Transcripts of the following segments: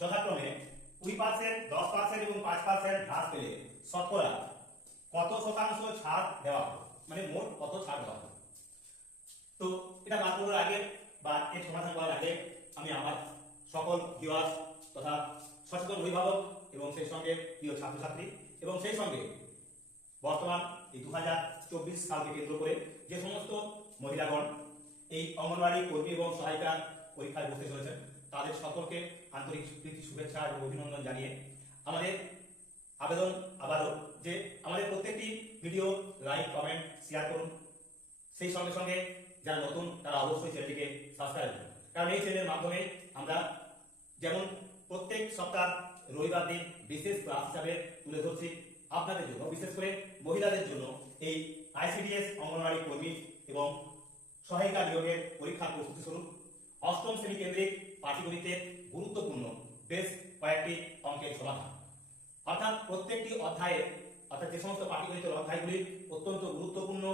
যথাক্রমে 20%, 10% এবং 5% হ্রাস পেলে শতকরা কত শতাংশ ছাড় দেওয়া হবে, মানে মোট কত ছাড় দেওয়া হবে। তো এটা বার করার আগে বা এর সমাধান করার আগে আমি আমার সকল ভিউয়ার্স তথা সচেতন অভিভাবক এবং সেই সঙ্গে প্রিয় ছাত্রছাত্রী এবং সেই সঙ্গে বর্তমান এই 2024 সালকে কেন্দ্র করে যে সমস্ত মহিলাগণ এই অঙ্গনওয়াড়ি কর্মী এবং সহায়িকা পরীক্ষায় বসতে চলেছেন তাদের সকলকে আন্তরিক প্রীতি শুভেচ্ছা এবং অভিনন্দন জানিয়ে আমাদের আবেদন আবারও যে আমাদের প্রত্যেকটি ভিডিও লাইক, কমেন্ট, শেয়ার করুন। সেই সঙ্গে সঙ্গে যারা নতুন তারা অবশ্যই চ্যানেলটিকে সাবস্ক্রাইব করুন, কারণ এই চ্যানেলের মাধ্যমে আমরা যেমন প্রত্যেক সপ্তাহ রবিবার দিন বিশেষ ক্লাস হিসাবে তুলে ধরছি আপনাদের জন্য, বিশেষ করে মহিলাদের জন্য এই আইসিডিএস অঙ্গনওয়াড়ি কর্মী এবং সহায়িকা নিয়োগের পরীক্ষার প্রস্তুতি স্বরূপ অষ্টম শ্রেণী কেন্দ্রিক পাটিগণিতের গুরুত্বপূর্ণ বেশ কয়েকটি অঙ্কের সমাধান, অর্থাৎ প্রত্যেকটি অধ্যায়ে অর্থাৎ যে সমস্ত পাটিগণিতের অধ্যায়গুলি অত্যন্ত গুরুত্বপূর্ণ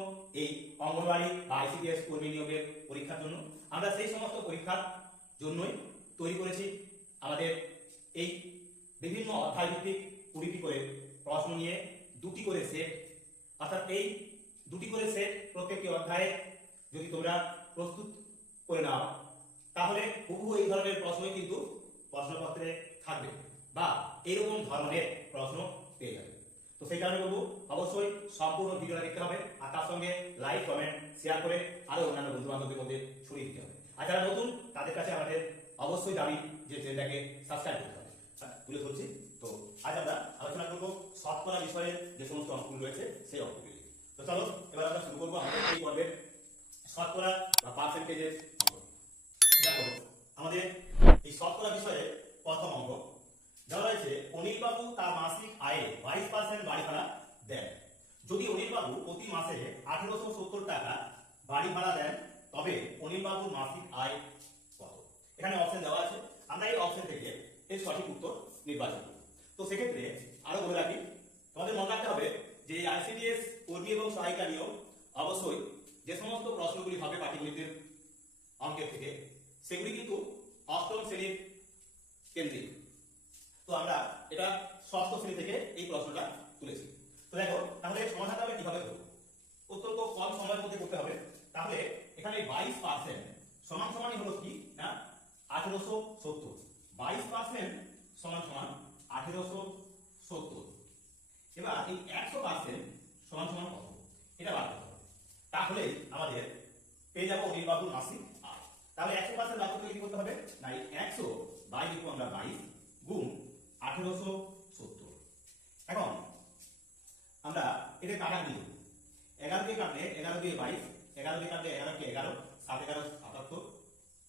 এই অঙ্গনওয়াড়ি বা আইসিডিএস কর্মী নিয়োগের পরীক্ষার জন্য, আমরা সেই সমস্ত পরীক্ষার জন্যই তৈরি করেছি আমাদের এই বিভিন্ন অধ্যায় ভিত্তিক 20টি করে প্রশ্ন নিয়ে 2টি করে সেট, অর্থাৎ এই 2টি করে সেট প্রত্যেকটি অধ্যায়ে যদি তোমরা প্রস্তুত করে নাও তাহলে হুবহু এই ধরনের প্রশ্নই কিন্তু প্রশ্নপত্রে থাকবে বা এরকম ধরনের প্রশ্ন পেয়ে যাবে। তো সেই কারণে বলবো অবশ্যই সম্পূর্ণ ভিডিওটা দেখতে হবে আর তার সঙ্গে লাইক, কমেন্ট, শেয়ার করে আরো অন্যান্য বন্ধু বান্ধবদের মধ্যে ছড়িয়ে দিতে হবে। আর যারা নতুন তাদের কাছে আমাদের অবশ্যই দাবি যে চ্যানেলটাকে সাবস্ক্রাইব করতে হবে। তুলে ধরছি। তো আজ আমরা আলোচনা করবো শতকরা বিষয়ের যে সমস্ত অঙ্কগুলো রয়েছে সেই অঙ্কগুলি। তো চলো এবার আমরা শুরু করবো আমাদের এই পর্বের শতকরা বা পার্সেন্টেজের অঙ্ক। দেখো আমাদের এই শতকরা বিষয়ে প্রথম অঙ্ক দেওয়া রয়েছে অনিলবাবু তার মাসিক আয়ে 22% বাড়ি ভাড়া দেন। যদি অনিলবাবু প্রতি মাসে 1870 টাকা বাড়ি ভাড়া দেন তবে অনিলবাবুর মাসিক আয় কত? এখানে অপশন দেওয়া আছে, আমরা এই অপশন থেকে এর সঠিক উত্তর নির্বাচন করব। তো সেক্ষেত্রে আরো বলে রাখি তোমাদের মনে রাখতে হবে যে আইসিডিএস কর্মী এবং সহায়িকা নিয়োগ অবশ্যই যে সমস্ত প্রশ্নগুলি হবে পাটিগণিতের অঙ্কের থেকে সেগুলি কিন্তু অষ্টম শ্রেণীর কেন্দ্রিক। তো আমরা এটা ষষ্ঠ শ্রেণী থেকে এই প্রশ্নটা তুলেছি। তো দেখো তাহলে সমাধানটা আমরা কিভাবে করব? অত্যন্ত কম সময়ের মধ্যে করতে হবে। তাহলে এখানে 22% সমান সমানই হলো কি না 1870। 22% সমান সমান 1870। এবার এই 100% সমান সমান কত এটা বার করতে হবে। তাহলে আমাদের পেয়ে যাবো অনিলবাবুর মাসিক আয়। তাহলে 100% বার করতে কি করতে হবে না 100 বাই লিখবো আমরা 22 গুণ 1870। এখন আমরা এটা কাটা দিব 11 দিয়ে কাটলে 11 দিয়ে 22, 11 দিয়ে কাটলে 11 কে 11, 7 11 77,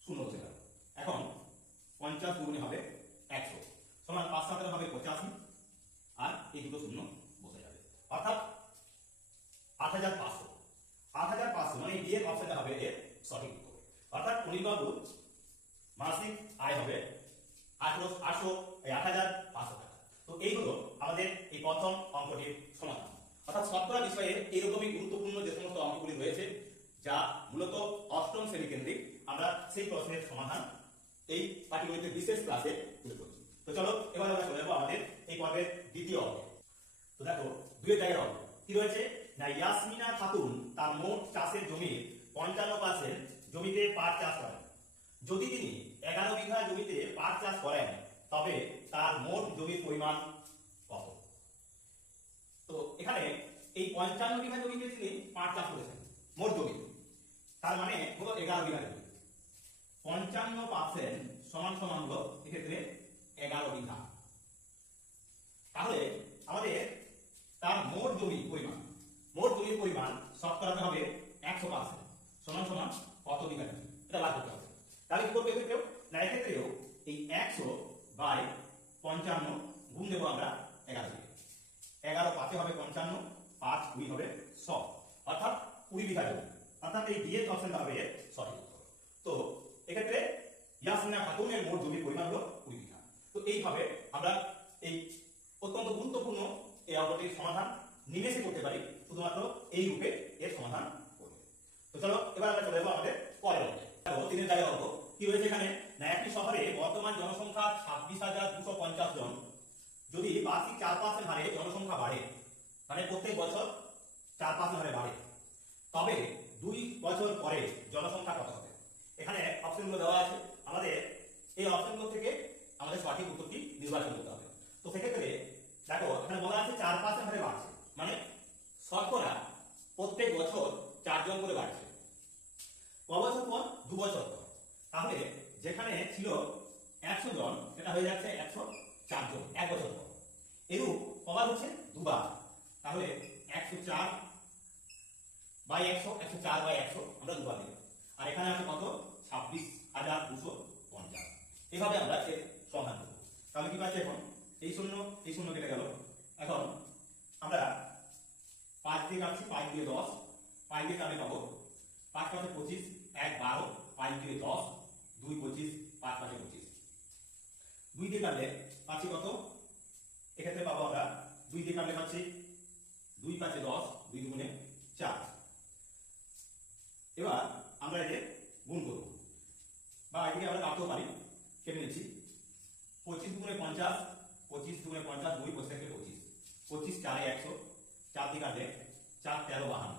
0 11। এখন 50 গুণে হবে 100 সমান 5 7 হবে 85 আর এই দুটো শূন্য বসে যাবে, অর্থাৎ 8500। 8500 মানে বি এর অপশনটা হবে এর সঠিক উত্তর, অর্থাৎ অনিলবাবু মাসিক আয় হবে 8500 টাকা। তো এই হলো আমাদের এই প্রথম অঙ্কটির সমাধান। অর্থাৎ শতকরা বিষয়ে এইরকমই গুরুত্বপূর্ণ যে সমস্ত অঙ্কগুলি রয়েছে যা মূলত অষ্টম শ্রেণী কেন্দ্রিক, আমরা সেই প্রশ্নের সমাধান এই পাটিগণিতের বিশেষ ক্লাসে তুলে ধরছি। তো চলো এবার আমরা চলে যাবো আমাদের এই পর্বের দ্বিতীয় অঙ্কে। তো দেখো দুই জায়গার অঙ্ক কি রয়েছে না ইয়াসমিনা খাতুন তার মোট চাষের জমির 55% জমিতে পাট চাষ করেন। যদি তিনি 11 বিঘা জমিতে পাট চাষ করেন তবে তার মোট জমির পরিমাণ কত? তো এখানে এই 55 বিঘা জমিতে তিনি পাট চাষ করেছেন মোট জমি, তার মানে হলো 11 বিঘা জমি। 55% সমান সমান হলো এক্ষেত্রে 11 বিঘা। তাহলে আমাদের তার মোট জমির পরিমাণ শতকরাতে হবে 100% সমান সমান কত বিঘা জমি এটা বার করতে হবে। তাহলে কি করবে এক্ষেত্রেও না এক্ষেত্রেও এই 100 বাই 55 গুণ দেবো আমরা 11 দিয়ে। 11 5 হবে 55, 5 2 হবে 100, অর্থাৎ 20 বিঘা জমি, অর্থাৎ এই ডি এর অপশনটা হবে সঠিক উত্তর। তো এক্ষেত্রে ইয়াসমিনা খাতুনের মোট জমির পরিমাণ হলো 20 বিঘা। তো এইভাবে আমরা এই অত্যন্ত গুরুত্বপূর্ণ এই অঙ্কটির সমাধান নিমেষে করতে পারি, শুধুমাত্র এই রূপে এর সমাধান করবে। তো চলো এবার আমরা চলে যাবো আমাদের পরের অঙ্কে। দেখো 3 এর জায়গায় অঙ্ক কি রয়েছে এখানে না একটি শহরে বর্তমান জনসংখ্যা 26,200 বার্ষিক 4% হারে জনসংখ্যা বাড়ে, মানে প্রত্যেক বছর 4% হারে বাড়ে, তবে 2 বছর পরে জনসংখ্যা কত হবে? এখানে অপশনগুলো দেওয়া আছে, আমাদের এই অপশনগুলো থেকে আমাদের সঠিক উত্তরটি নির্বাচন করতে হবে। তো সেক্ষেত্রে দেখো এখানে বলা আছে 4% হারে বাড়ছে, মানে শতকরা প্রত্যেক বছর 4 জন করে বাড়ছে। ক বছর পর? 2 বছর পর। তাহলে যেখানে ছিল 100 জন সেটা হয়ে যাচ্ছে 104 জন 1 বছর পর। এরূপ কবার হচ্ছে? দুবার। তাহলে 104 বাই 100, 104 বাই 100 আমরা দুবার দিলাম। আর এখানে আছে কত? 26,250। এইভাবে আমরা এর সমাধান করব। তাহলে কি পাচ্ছি এখন? এই শূন্য কেটে গেল। এখন আমরা 5 দিয়ে কাটছি, 5 দিয়ে 10, 5 দিয়ে কাটলে পাবো 5 5 25, 1 12, 5 দিয়ে 10, 2 25, 5 5 25। 2 দিয়ে কাটলে পাচ্ছি কত? এক্ষেত্রে পাবো আমরা 2 দিয়ে কাটলে পাচ্ছি 2 5 10, 2 দুগুণে 4। এবার আমরা একে গুণ করব, বা এদিকে আমরা কাটতেও পারি, কেটে নিচ্ছি। 25 দুগুণে 50, 25 দুগুণে 50, 2 25 থেকে 25, 25 4 100, 4 দিয়ে কাটলে 4 13 52।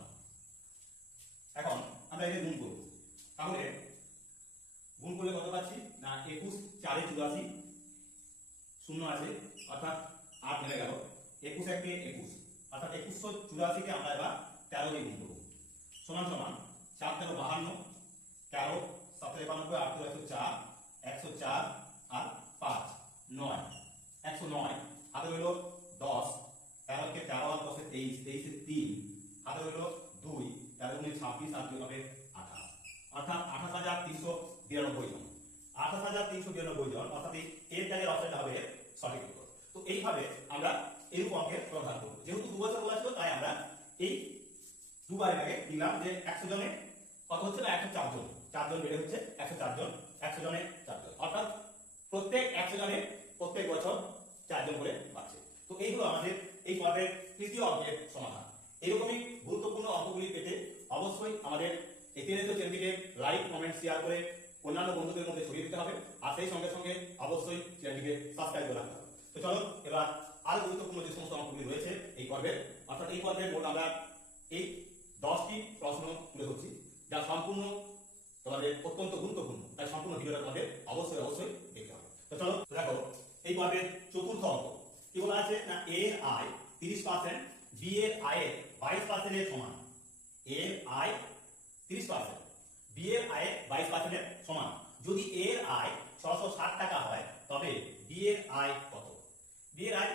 এখন আমরা একে গুণ করব, তাহলে গুণ করলে কত পাচ্ছি? না 21 4 84, শূন্য আছে অর্থাৎ 8 মিলে গেল। 21 1 21, অর্থাৎ 2184 কে আমরা এবার 13 দিয়ে গুণ করব, সমান সমান 4 13 52, 13 7 92, 8 104, 104 আর 5 9, 109। হাতে হইল 10, 13 কে 13 আর 10 23, 23 এ 3, হাতে হইল 2, 13 গুণে 26 আর 2 হবে 28, অর্থাৎ 28,392 জন। 28,392 জন, অর্থাৎ এর জায়গায় অপশনটা হবে সঠিক উত্তর। তো এইভাবে আমরা এরূপ অঙ্কের সমাধান করব। যেহেতু 2 বছর বলা ছিল, তাই আমরা এই দুবার এটাকে দিলাম যে 100 জনে কত হচ্ছে? না 104 জন, 4 জন বেড়ে হচ্ছে 104 জন, 100 জনে 4 জন, অর্থাৎ প্রত্যেক 100 জনে প্রত্যেক বছর 4 জন করে বাড়ছে। তো এই হলো আমাদের এই পর্বের তৃতীয় অঙ্কের সমাধান। এরকমই গুরুত্বপূর্ণ অঙ্কগুলি পেতে অবশ্যই আমাদের এটিএনএস চ্যানেলটিকে লাইক, কমেন্ট, শেয়ার করে অন্যান্য বন্ধুদের মধ্যে ছড়িয়ে দিতে হবে, আর সেই সঙ্গে সঙ্গে অবশ্যই চ্যানেলটিকে সাবস্ক্রাইব করে রাখতে হবে। তো চলো এবার আরো গুরুত্বপূর্ণ যে সমস্ত অঙ্কগুলি রয়েছে এই পর্বের, অর্থাৎ এই পর্বের মোট আমরা এই 10টি প্রশ্ন তুলে ধরছি, যা সম্পূর্ণ তোমাদের অত্যন্ত গুরুত্বপূর্ণ, তাই সম্পূর্ণ ভিডিওটা তোমাদের অবশ্যই দেখতে হবে। তো চলো দেখো এই পর্বের চতুর্থ অঙ্ক কি বলা আছে? না এ এর আয় 30%, বি এর আয়ের 22% এর সমান। এ এর আয় 30%, বি এর আয় 22% এর সমান। যদি এ এর আয় 660 টাকা হয়, তবে বি এর আয় কত? বি এর আয়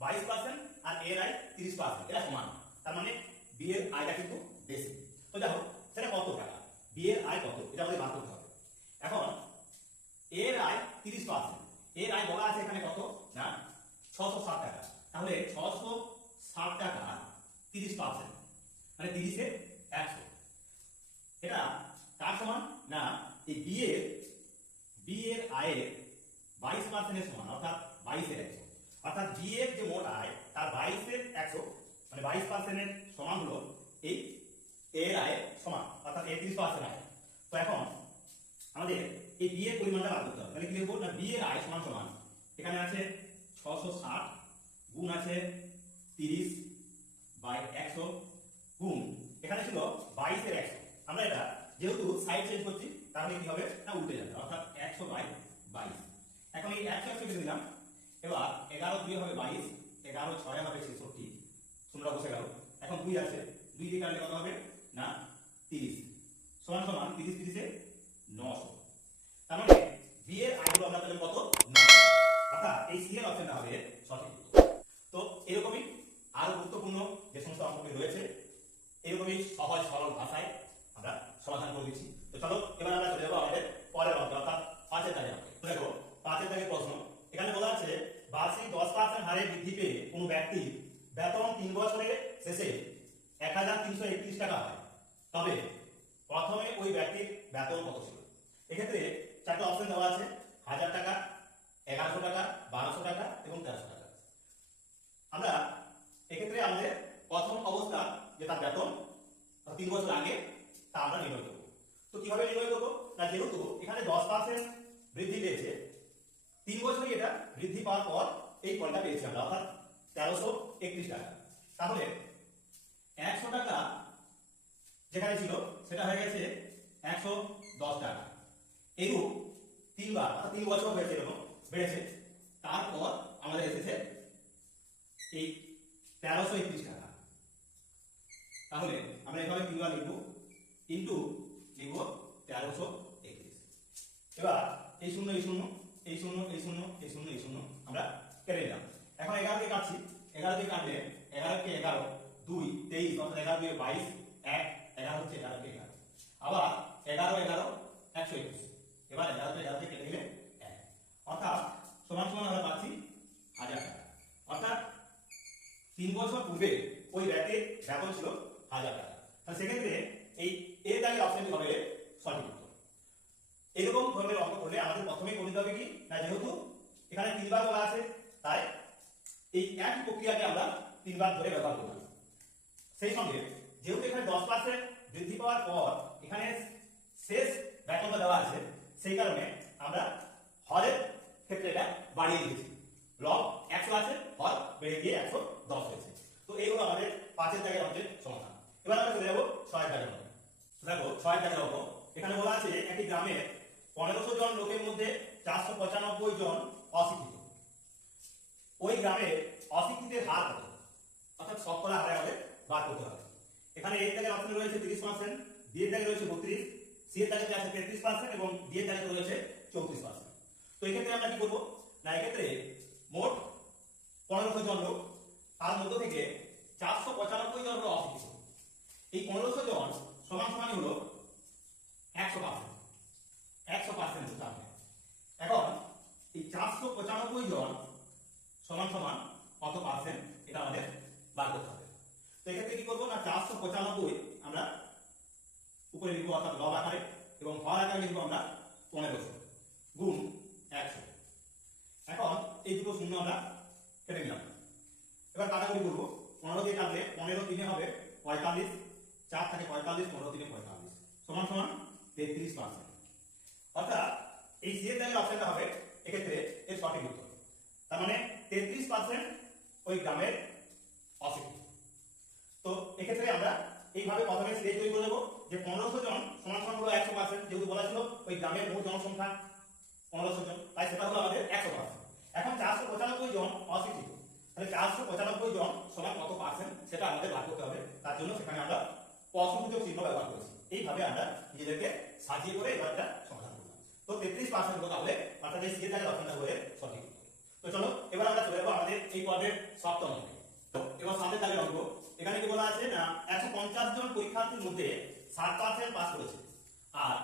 22% আর এ এর আয় 30%, এরা সমান, তার মানে বি এর আয়টা কিন্তু বেশি। তো দেখো সেটা কত টাকা, বি এর আয় কত, এটা আমাদের বার করতে হবে। এখন এ এর আয় 30%, এর আয় বলা আছে এখানে কত? না 660 টাকা। তাহলে 660 টাকা 30%, মানে 30 এ 100। এটা কার সমান? না এই বি এর আয়ের 22% এর সমান, অর্থাৎ 22 এর 100। অর্থাৎ বি এর যে মোট আয় তার 22 এর 100, মানে 22% এর সমান হলো এই এর আয়ের সমান, অর্থাৎ 30% আয়। তো এখন আমাদের এই বি এর পরিমাণটা বার করতে হবে। তাহলে কি লিখব? না বি এর আয় সমান সমান, এখানে আছে 660 গুণ আছে 30 বাই 100 গুণ এখানে ছিল 22 এর 100। আমরা এটা যেহেতু সাইড চেঞ্জ করছি, তাহলে কি হবে? না উল্টে যাবে, অর্থাৎ 100 বাই 22। এখন এই 100 কেটে দিলাম। এবার 11 2 হবে 22, 11 6 হবে 66, শূন্যটা বসে গেল। এখন 2 আছে, 2 দিয়ে কাটলে কত হবে? না 30, সমান সমান 30 30 এ 900। তার মানে বি এর আয় হলো আমরা পেলাম কত? 900, অর্থাৎ এই সি এর অপশনটা হবে সঠিক উত্তর। তো এরকমই আরো গুরুত্বপূর্ণ যে সমস্ত অঙ্কগুলি রয়েছে, এরকমই সহজ সরল ভাষায় আমরা সমাধান করে দিচ্ছি। তো চলো এবার আমরা চলে যাবো আমাদের পরের অঙ্কে, অর্থাৎ 5 এর দাগের অঙ্কে। দেখো 5 এর দাগের প্রশ্ন এখানে বলা আছে বার্ষিক 10% হারে বৃদ্ধি পেয়ে কোনো ব্যক্তির বেতন 3 বছরের শেষে 1331 টাকা হয়, তবে প্রথমে ওই ব্যক্তির বেতন কত ছিল? এক্ষেত্রে চারটি অপশন দেওয়া আছে, 1000 টাকা, 1100 টাকা, 1200 টাকা এবং 1300 টাকা। আমরা এক্ষেত্রে আমাদের প্রথম অবস্থা যে তার বেতন 3 বছর আগে, তা আমরা নির্ণয় করব। তো কিভাবে নির্ণয় করব? না যেহেতু এখানে 10% বৃদ্ধি পেয়েছে, 3 বছরই এটা বৃদ্ধি পাওয়ার পর এই ফলটা পেয়েছি আমরা, অর্থাৎ 1331 টাকা। তাহলে 100 টাকা যেখানে ছিল সেটা হয়ে গেছে 110 টাকা। এরূপ 3 বার অর্থাৎ 3 বছর হয়েছে, এরকম বেড়েছে। তারপর আমাদের এসেছে এই 1331 টাকা। তাহলে আমরা এভাবে 3 বার লিখবো, ইন্টু লিখব 1331। এবার এই শূন্য এই শূন্য এই শূন্য এই শূন্য এই শূন্য এই শূন্য আমরা কেটে নিলাম। এখন 11 কে কাটছি, 11 কে কাটলে 11 কে 11 2 23 অর্থাৎ 11 2 22 1 11 হচ্ছে 11 কে 11, আবার 11 11 121। এবার 11 কে 11 কে কেটে দিলে 1 অর্থাৎ সমান সমান আমরা পাচ্ছি 1000 টাকা। অর্থাৎ 3 বছর পূর্বে ওই ব্যক্তির বেতন ছিল 1000 টাকা। তাহলে সেক্ষেত্রে এই এর দাগের অপশনটি হবে সঠিক উত্তর। এরকম ধরনের অঙ্ক করলে আমাদের প্রথমেই করতে হবে কি না, যেহেতু এখানে 3 বার বলা আছে তাই এই একই প্রক্রিয়াকে আমরা 3 বার ধরে ব্যবহার করব। সেই সঙ্গে যেহেতু এখানে 10% বৃদ্ধি পাওয়ার পর এখানে শেষ বেতনটা দেওয়া আছে, সেই কারণে আমরা হরের ক্ষেত্রে এটা বাড়িয়ে দিয়েছি। লব 100 আছে, হর বেড়ে গিয়ে 110 হয়েছে। তো এই হলো আমাদের 5 এর দাগের অঙ্কের সমাধান। এবার আমরা চলে যাব 6 এর দাগের অঙ্কে। দেখো 6 এর দাগের অঙ্ক এখানে বলা আছে একটি গ্রামে 1500 জন লোকের মধ্যে 495 জন অশিক্ষিত। ওই গ্রামের অশিক্ষিতের হার কত, অর্থাৎ শতকরা হারে আমাদের বার করতে হবে। এখানে এর দাগের অপশন রয়েছে 30%, বি এর দাগে রয়েছে 32, সি এর দাগে আছে 33% এবং ডি এর দাগে রয়েছে 34%। তো এই ক্ষেত্রে আমরা কি করব না, এই ক্ষেত্রে মোট 1500 জন লোক, তার মধ্য থেকে 495 জন হলো অশিক্ষিত। এই 1500 জন সমান সমান হলো 100%। 100% হতে হবে। এখন এই 495 জন সমান সমান কত পার্সেন্ট এটা আমাদের বার করতে হবে। তো এক্ষেত্রে কি করবো না, 495 আমরা উপরে লিখবো অর্থাৎ লব আকারে, এবং হর আকারে লিখবো আমরা 1500 গুণ 100। এখন এই দুটো শূন্য আমরা কেটে নিলাম। এবার কাটাকুটি করবো, 15 দিয়ে কাটলে 15 3 হবে 45, 4 থাকে 45, 15 3 45 সমান সমান 33%। অর্থাৎ এই সি এর দাগের অপশনটা হবে এক্ষেত্রে এর সঠিক উত্তর। তার মানে 33% ওই গ্রামের অশিক্ষিত। তো এক্ষেত্রে আমরা এইভাবে প্রথমে সিরিজ তৈরি করে দেবো যে 1500 জন সমান সমান হলো 100%, যেহেতু বলা ছিল ওই গ্রামের মোট জনসংখ্যা 1500 জন, তাই সেটা হলো আমাদের 100%। এখন 495 জন অশিক্ষিত, তাহলে 495 জন সমান কত পার্সেন্ট সেটা আমাদের বার করতে হবে। তার জন্য সেখানে আমরা প্রশ্নবোধক চিহ্ন ব্যবহার করেছি। এইভাবে আমরা নিজেদেরকে সাজিয়ে করে এবারটা সমাধান করলাম। তো 33% হলো তাহলে অর্থাৎ এই সি এর দাগের অপশনটা হয়ে সঠিক উত্তর। তো চলো এবার আমরা চলে যাবো আমাদের এই পর্বের সপ্তম অঙ্কে। তো এবার সামনের দাগের অঙ্ক এখানে কি বলা আছে না, 150 জন পরীক্ষার্থীর মধ্যে 60% পাস করেছে, আর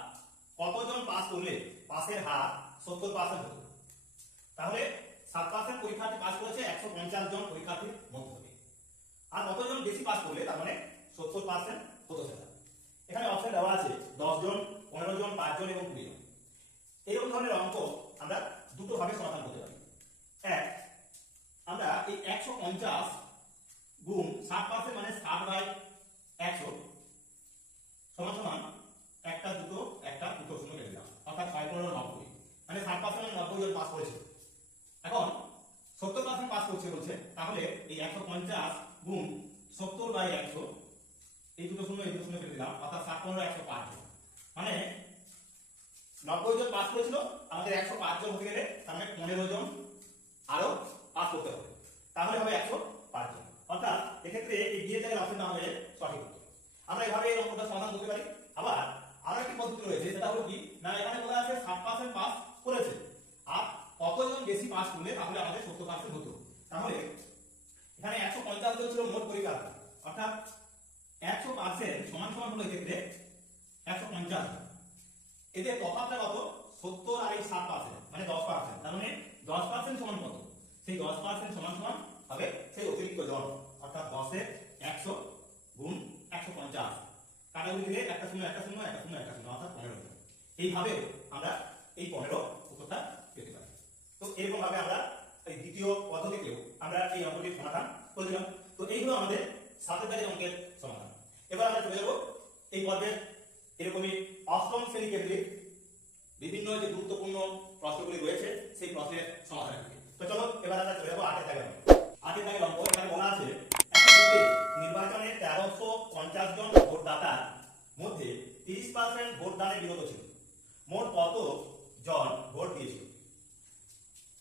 কতজন পাস করলে পাসের হার 70% হতো। তাহলে 7% পরীক্ষার্থী পাস করেছে 150 জন পরীক্ষার্থীর মধ্য থেকে, আর কতজন বেশি পাস করলে তার মানে 70% হতো সেটা। এখানে অপশন দেওয়া আছে 10 জন, 15 জন, 5 জন এবং 20 জন। এইরকম ধরনের অঙ্ক আমরা দুটো ভাবে সমাধান করতে পারি। এক, আমরা এই 150 গুণ 60% মানে 60/100 সমান সমান একটা দুটো শূন্য কেটে দিলাম, অর্থাৎ 6 15 90, মানে 60% মানে 90 জন পাস করেছে। এখন 70% পাস করছে বলছে, তাহলে এই 150 গুণ 70/100 এই দুটো শূন্য কেটে দিলাম, অর্থাৎ 7 15 105 জন, মানে 90 জন পাস করেছিল, আমাদের 105 জন হতে গেলে তার মানে 15 জন আরো পাস করতে হবে, তাহলে হবে 105 জন। অর্থাৎ এক্ষেত্রে এই বি এর জায়গায় অপশনটা হবে সঠিক উত্তর। আমরা এইভাবে এই অঙ্কটা সমাধান করতে পারি। আবার আরো একটি পদ্ধতি রয়েছে, সেটা হলো কি না, এখানে বলা আছে 60% পাস করেছে, আর কতজন বেশি পাস করলে তাহলে আমাদের 70% হতো। তাহলে এখানে 150 জন ছিল মোট পরীক্ষার্থী, অর্থাৎ 100% সমান সমান হলো এক্ষেত্রে 150। এদের তফাৎটা কত, 70 আর এই 60% মানে 10%, তার মানে 10% সমান কত, সেই 10% সমান সমান হবে সেই অতিরিক্ত জন, অর্থাৎ 10 এর 100 গুণ 150, কাটাকুটি দিলে একটা শূন্য একটা শূন্য একটা শূন্য একটা শূন্য, অর্থাৎ 15 জন। এইভাবে আমরা এই 15 উত্তরটা পেতে পারি। তো এরকম ভাবে আমরা এই দ্বিতীয় পদ্ধতিতেও আমরা এই অঙ্কটির সমাধান করে দিলাম। তো এই হলো আমাদের 7 এর দাগের অঙ্কের সমাধান। এবার আমরা চলে যাব এই পর্বের এরকমই অষ্টম শ্রেণী কেন্দ্রিক বিভিন্ন যে গুরুত্বপূর্ণ প্রশ্নগুলি রয়েছে সেই প্রশ্নের সমাধানের দিকে। তো চলো এবার আমরা চলে যাবো 8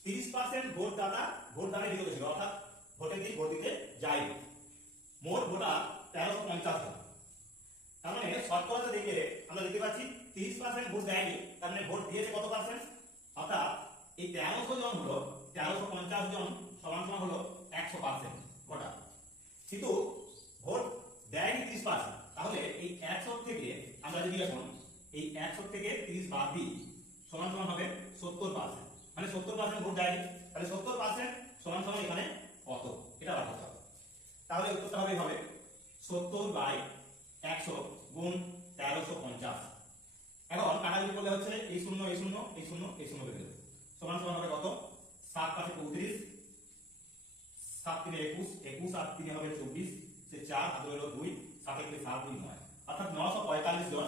30% ভোটদাতা ভোটদানে বিরত ছিল, অর্থাৎ ভোটের দিন ভোট দিতে যায়নি। মোট ভোটার 1350 জন। তার মানে শতকরাতে দেখে আমরা দেখতে পাচ্ছি 30% ভোট দেয়নি, তার মানে ভোট দিয়েছে কত পার্সেন্ট, অর্থাৎ এই 1300 জন হলো 1350 জন সমান সমান হলো 100% ভোটার। কিন্তু ভোট দেয়নি 30%, তাহলে এই 100 থেকে আমরা যদি এখন এই 100 থেকে 30 বাদ দিই সমান সমান হবে 70%, মানে 70% ভোট দেয়নি, তাহলে 70% সমান সমান এখানে কত, এটা বার করতে হবে। তাহলে উত্তরটা হবে 70/100 গুণ 1350। এখন কাটাকুটি করলে হচ্ছে এই শূন্য এই শূন্য এই শূন্য এই শূন্য বের হবে, সমান সমান হবে কত, 7 5 35, 7 3 21, 21 আর 3 হবে 24, সে 4 আর 2 হলো 2, 7 1 7 2 9, অর্থাৎ 945 জন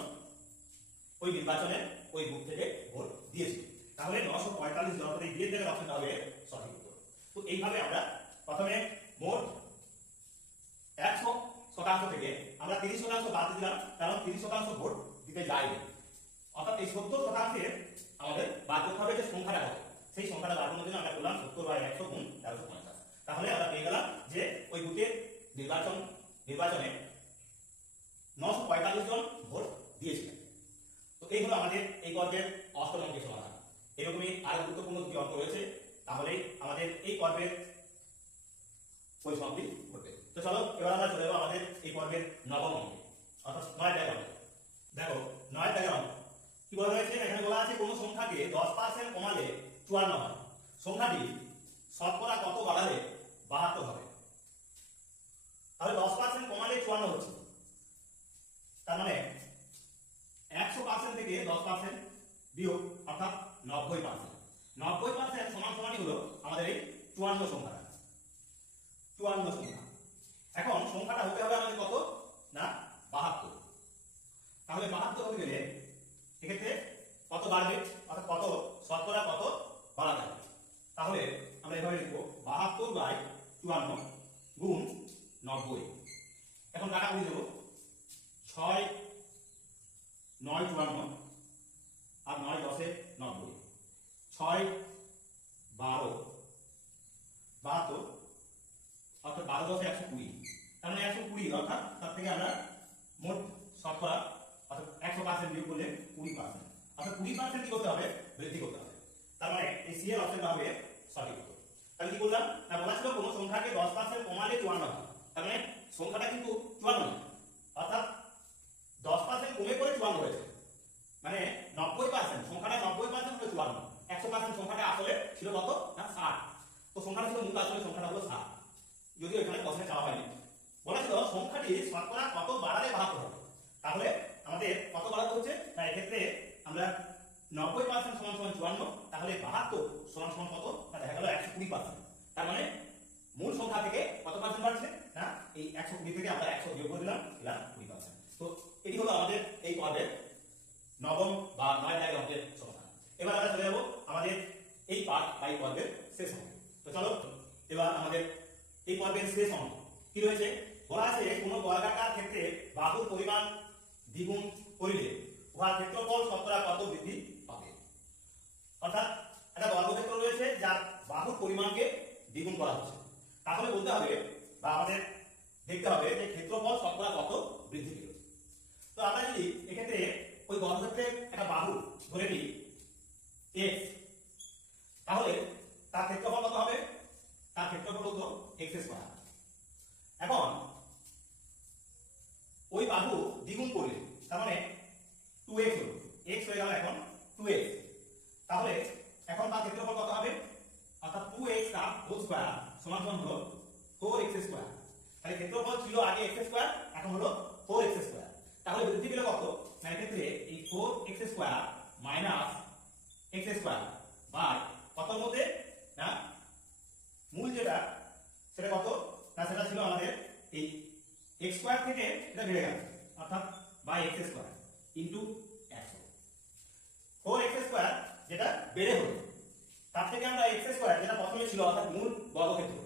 ওই নির্বাচনে ওই বুথ থেকে ভোট দিয়েছে। তাহলে 945 জন এই দিয়ে দেওয়ার অপশনটা হবে সঠিক উত্তর। তো এইভাবে আমরা প্রথমে মোট 100% থেকে আমরা 30% বাদ দিলাম, কারণ 30% ভোট দিতে যায়নি, অর্থাৎ এই 70% আমাদের বাদ করতে হবে যে সংখ্যাটা কত, সেই সংখ্যাটা বার করার জন্য আমরা করলাম 70/100 গুণ 1350। তাহলে আমরা পেয়ে গেলাম যে ওই বুথের নির্বাচনে 945 জন ভোট দিয়েছিলেন। তো এই হলো আমাদের এই পর্বের অষ্টম অঙ্কের সমাধান। এরকমই আরো গুরুত্বপূর্ণ দুটি অঙ্ক রয়েছে, তাহলে আমাদের এই পর্বের পরিসমাপ্তি ঘটবে। তো চলো এবার আমরা চলে যাবো আমাদের এই পর্বের নবম অঙ্কে, অর্থাৎ 9 দাগের অঙ্ক। দেখো 9 দাগের অঙ্ক কি বলা হয়েছে, এখানে বলা আছে কোন সংখ্যাকে 10% কমালে 54 হয়, সংখ্যাটি শতকরা কত বাড়ালে 72 হবে। তাহলে 10% কমালে 54 হচ্ছে, তার মানে 100% থেকে 10% বিয়োগ অর্থাৎ 90%। 90% সমান সমানই হলো আমাদের এই 54 সংখ্যাটা, 54 সংখ্যা। এখন সংখ্যাটা হতে হবে আমাদের কত না 72। তাহলে 72 হতে গেলে এক্ষেত্রে কত বাড়বে, অর্থাৎ কত শতকরা কত বাড়াতে হবে। তাহলে আমরা এভাবে লিখবো 72/54 গুণ 90। এখন কাটাকুটি দেবো, 6 9 54 আর 9 10 90, 6 12 72, অর্থাৎ 12 10 120, তার মানে 120, অর্থাৎ তার থেকে আমরা মোট শতকরা অর্থাৎ 100% বিয়োগ করলে 20%, অর্থাৎ 20% কি করতে হবে, বৃদ্ধি করতে হবে। তার মানে এই সি এর অপশনটা হবে সঠিক উত্তর। তাহলে কি বললাম না, বলা ছিল কোন সংখ্যাকে 10% কমালে 54 হয়, তার মানে সংখ্যাটা কিন্তু 54 নয়, অর্থাৎ 10% কমে করে 54 হয়েছে, মানে 90% সংখ্যাটা 90% হলো 54, 100% সংখ্যাটা আসলে ছিল কত না 60। তো সংখ্যাটা ছিল মূল, আসলে সংখ্যাটা হলো 60, যদিও এখানে প্রশ্নে চাওয়া হয়নি। বলা ছিল সংখ্যাটি শতকরা কত বাড়ালে 72 হবে। তাহলে আমাদের কত বাড়াতে হচ্ছে না, এক্ষেত্রে আমরা 90% সমান সমান 54, তাহলে 72 সমান সমান কত না দেখা গেল 120%। তার মানে মূল সংখ্যা থেকে কত পার্সেন্ট বাড়ছে না, এই 120 থেকে আমরা 100 বিয়োগ করে দিলাম, দিলাম 20%। তো এটি হলো আমাদের এই পর্বের নবম বা 9 দাগের অঙ্কের সমাধান। এবার আমরা চলে যাবো আমাদের এই পার্ট বা এই পর্বের শেষ অঙ্ক। তো চলো এবার আমাদের এই পর্বের শেষ অঙ্ক কি রয়েছে, বলা আছে কোন বর্গাকার ক্ষেত্রে বাহুর পরিমাণ দ্বিগুণ করিলে উহার ক্ষেত্রফল শতকরা কত বৃদ্ধি পাবে। অর্থাৎ একটা বর্গক্ষেত্র রয়েছে যার বাহুর পরিমাণকে দ্বিগুণ করা হচ্ছে, তাহলে বলতে হবে বা আমাদের দেখতে হবে যে ক্ষেত্রফল শতকরা কত বৃদ্ধি পেল। তো আমরা যদি এক্ষেত্রে ওই বর্গক্ষেত্রের একটা বাহু ধরে নিই x, তাহলে তার ক্ষেত্রফল কত হবে, তার ক্ষেত্রফল হলো x²। এখন ওই বাহু দ্বিগুণ করলে তার মানে 2x হলো, x হয়ে গেল এখন 2x, তাহলে এখন তার ক্ষেত্রফল কত হবে, অর্থাৎ 2x তার হোল স্কয়ার সমান সমান হলো 4x²। তাহলে ক্ষেত্রফল ছিল আগে x², এখন হলো 4x²। তাহলে বৃদ্ধি পেল কত না, এক্ষেত্রে এই 4x² মাইনাস x² বাই কতর মধ্যে না মূল যেটা সেটা কত না, সেটা ছিল আমাদের এই x² থেকে এটা বেড়ে গেল, অর্থাৎ বাই x² ইনটু 100। 4x² যেটা বেড়ে হলো, তার থেকে আমরা x² যেটা প্রথমে ছিল অর্থাৎ মূল বর্গক্ষেত্র,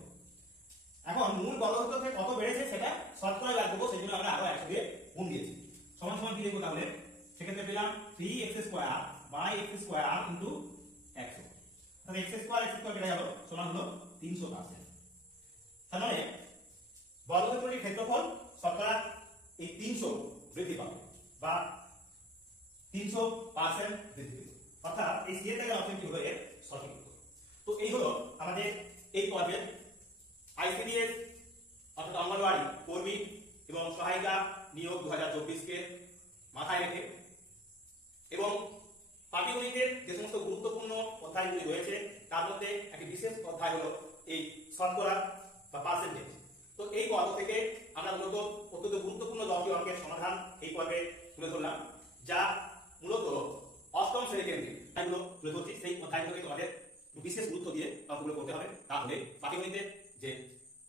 এখন মূল বর্গক্ষেত্র থেকে কত বেড়েছে সেটা শতকরা বাদ দেবো, সেই জন্য আমরা আরো 100 দিয়ে গুণ দিয়েছি। সমান সমান কি লিখবো, তাহলে সেক্ষেত্রে পেলাম 3x² বাই x² ইনটু 100। তাহলে x স্কয়ার কেটে গেল সমান হলো 300%। তার মানে বর্গক্ষেত্রটির ক্ষেত্রফল শতকরা এই 300 বৃদ্ধি পাবে বা 300% বৃদ্ধি পাবে, অর্থাৎ এই সি এর জায়গায় অপশনটি হলো এর সঠিক উত্তর। তো এই হলো আমাদের এই পর্বের আইসিডিএস অর্থাৎ অঙ্গনওয়াড়ি কর্মী এবং সহায়িকা নিয়োগ 2024 কে মাথায় রেখে এবং পাটিগণিতের যে সমস্ত গুরুত্বপূর্ণ অধ্যায়গুলি রয়েছে তার মধ্যে একটি বিশেষ অধ্যায় হলো এই শতকরা বা পার্সেন্টেজ। তো এই পর্ব থেকে আমরা মূলত অত্যন্ত গুরুত্বপূর্ণ 10টি অঙ্কের সমাধান এই পর্বে তুলে ধরলাম, যা মূলত অষ্টম শ্রেণী কেন্দ্রিক অধ্যায়গুলো তুলে ধরছি। সেই অধ্যায়গুলোকে তোমাদের বিশেষ গুরুত্ব দিয়ে অঙ্কগুলো করতে হবে, তাহলে পাটিগণিতের যে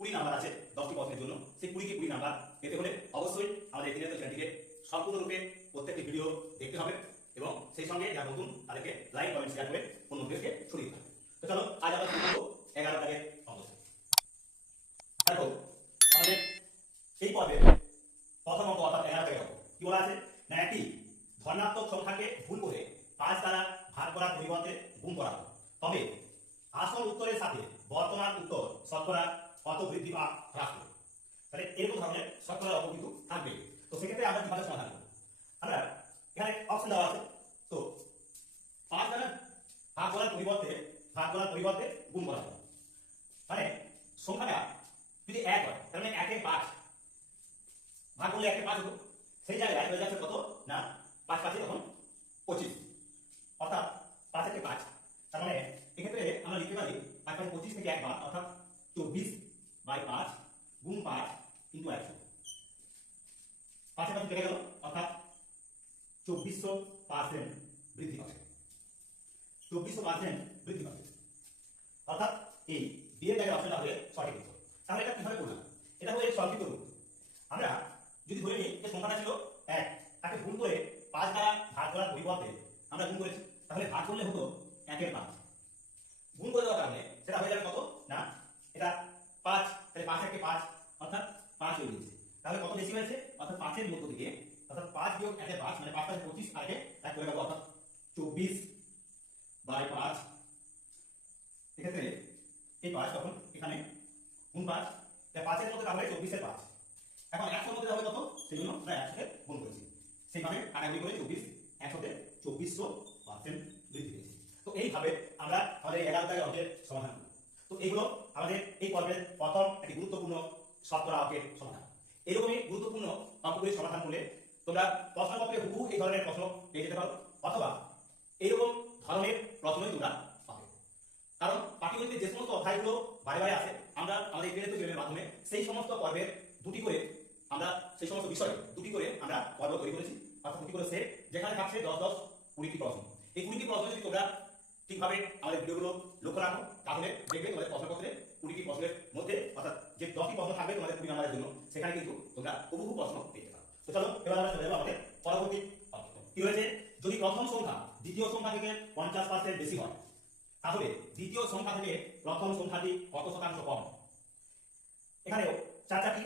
20 নাম্বার আছে 10টি প্রশ্নের জন্য, সেই 20 নাম্বার পেতে হলে অবশ্যই আমাদের ইতিহাস চ্যানেলটিকে সম্পূর্ণরূপে প্রত্যেকটি ভিডিও দেখতে হবে এবং সেই সঙ্গে যারা নতুন তাদেরকে লাইক কমেন্ট শেয়ার করে অন্যদেরকে ছড়িয়ে দিতে হবে। তো চলো আজ আমরা শুরু করবো 11 দাগের অঙ্ক। দেখো আমাদের এই পর্বে প্রথম অঙ্ক অর্থাৎ 11 দাগের অঙ্ক কি বলা আছে না, একটি ধনাত্মক সংখ্যাকে ভুল করে 5 দ্বারা ভাগ করার পরিবর্তে গুণ করা হয়, তবে আসল উত্তরের সাথে বর্তমান উত্তর শতকরা কত বৃদ্ধি বা হ্রাস পাবে। তাহলে এরকম ধরনের শতকরা অঙ্ক কিন্তু থাকবে। তো সেক্ষেত্রে আমরা কিভাবে সমাধান করব, আমরা এখানে অপশন দেওয়া আছে। তো 5 দ্বারা ভাগ করার পরিবর্তে গুণ করা হবে, মানে সংখ্যাটা যদি 1 হয় তার মানে 1 এ 5 ভাগ করলে 1 এ 5 হতো, সেই জায়গায় হয়ে যাচ্ছে কত না 5 5 তখন 25, অর্থাৎ 5 থেকে 5। তার মানে এক্ষেত্রে আমরা লিখতে পারি 5 5 25 থেকে 1 বাদ, অর্থাৎ 24/5 গুণ 5 ইনটু 100। 5 এর পাশে কেটে গেল, অর্থাৎ 2400% বৃদ্ধি পাবে, 2400% বৃদ্ধি পাবে, অর্থাৎ এই বি এর জায়গায় অপশনটা হবে সঠিক উত্তর। তাহলে এটা কিভাবে করলাম, এটা হলো এর সংক্ষিপ্ত রূপ। আমরা যদি ধরে নিই যে সংখ্যাটা ছিল 1, তাকে গুণ করে 5 দ্বারা ভাগ করার পরিবর্তে আমরা গুণ করেছি, তাহলে ভাগ করলে হতো 1 এর 5, গুণ করে দেওয়ার কারণে সেটা হয়ে যাবে কত না এটা 5, তাহলে 5 থেকে 5 অর্থাৎ 5 হয়ে গেছে। তাহলে কত বেশি হয়েছে, অর্থাৎ 5 এর মধ্য থেকে, অর্থাৎ 5 বিয়োগ 1 এর 5 মানে 5 5 25 আর একে এক করে গেল, অর্থাৎ 24/5। এক্ষেত্রে এই 5 তখন এখানে গুণ 5, তাহলে 5 এর মধ্যে তাহলে 24 এর 5, এখন 100 এর মধ্যে হবে কত, সেজন্য আমরা 100 কে গুণ করেছি, সেইভাবে কাটাকুটি করে 24 100 তে 2400% বৃদ্ধি পেয়েছে। তো এইভাবে আমরা আমাদের 11 দাগের অঙ্কের সমাধান করব। তো এইগুলো আমাদের এই পর্বের প্রথম একটি গুরুত্বপূর্ণ শতকরা অঙ্কের সমাধান। এরকমই গুরুত্বপূর্ণ অঙ্কগুলি সমাধান করলে তোমরা প্রশ্নপত্রে হুবহু এই ধরনের প্রশ্ন পেয়ে যেতে পারো, অথবা এইরকম ধরনের প্রশ্নই তোমরা পাবে। কারণ পাটিগণিতের যে সমস্ত অধ্যায়গুলো বারে বারে আসে, আমরা আমাদের ইন্টারনেট চ্যানেলের মাধ্যমে সেই সমস্ত পর্বের দুটি করে আমরা সেই সমস্ত বিষয়ে দুটি করে আমরা পর্ব তৈরি করেছি, অর্থাৎ দুটি করে সেট, যেখানে থাকছে 10 10 20টি প্রশ্ন। এই 20টি প্রশ্ন যদি তোমরা ঠিকভাবে আমাদের ভিডিওগুলো লক্ষ্য রাখো, তাহলে দেখবে তোমাদের প্রশ্নপত্রে 20টি প্রশ্নের মধ্যে, অর্থাৎ যে 10টি প্রশ্ন থাকবে তোমাদের 20 নম্বরের জন্য, সেখানে কিন্তু তোমরা বহু প্রশ্ন পেতে পারো। তো চলো এবার আমরা চলে যাবো আমাদের পরবর্তী অঙ্ক। কি হয়েছে, যদি প্রথম সংখ্যা দ্বিতীয় সংখ্যা থেকে 50% বেশি হয়, তাহলে দ্বিতীয় সংখ্যা থেকে প্রথম সংখ্যাটি কত শতাংশ কম। এখানেও 4টি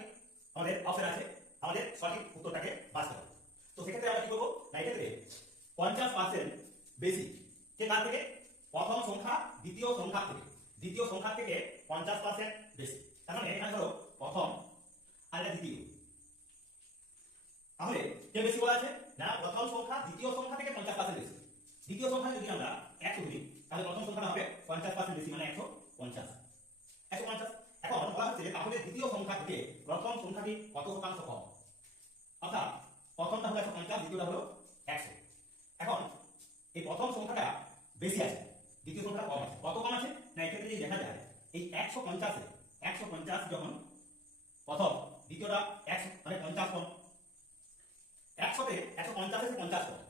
আমাদের অপশন আছে, আমাদের সঠিক উত্তরটাকে বাছতে হবে। তো সেক্ষেত্রে আমরা কি করবো না, এক্ষেত্রে 50% বেশি কে কার থেকে, প্রথম সংখ্যা দ্বিতীয় সংখ্যা থেকে, দ্বিতীয় সংখ্যা থেকে 50% বেশি। তার মানে এখানে ধরো প্রথম আর এটা দ্বিতীয়, তাহলে কে বেশি বলা আছে না, প্রথম সংখ্যা দ্বিতীয় সংখ্যা থেকে 50% বেশি। দ্বিতীয় সংখ্যা যদি আমরা 100 ধরি, তাহলে প্রথম সংখ্যাটা হবে 50% বেশি, মানে 150। এখন বলা হচ্ছে তাহলে দ্বিতীয় সংখ্যা থেকে প্রথম সংখ্যাটি কত শতাংশ কম, অর্থাৎ প্রথমটা হলো 150, দ্বিতীয়টা হলো 100। এখন এই প্রথম সংখ্যাটা বেশি আছে, দ্বিতীয় সংখ্যাটা কম আছে। কত কম আছে না, এক্ষেত্রে যদি দেখা যায় এই 150 যখন প্রথম, দ্বিতীয়টা 100 মানে 50 কম, 100 তে 150 এসে 50 কম,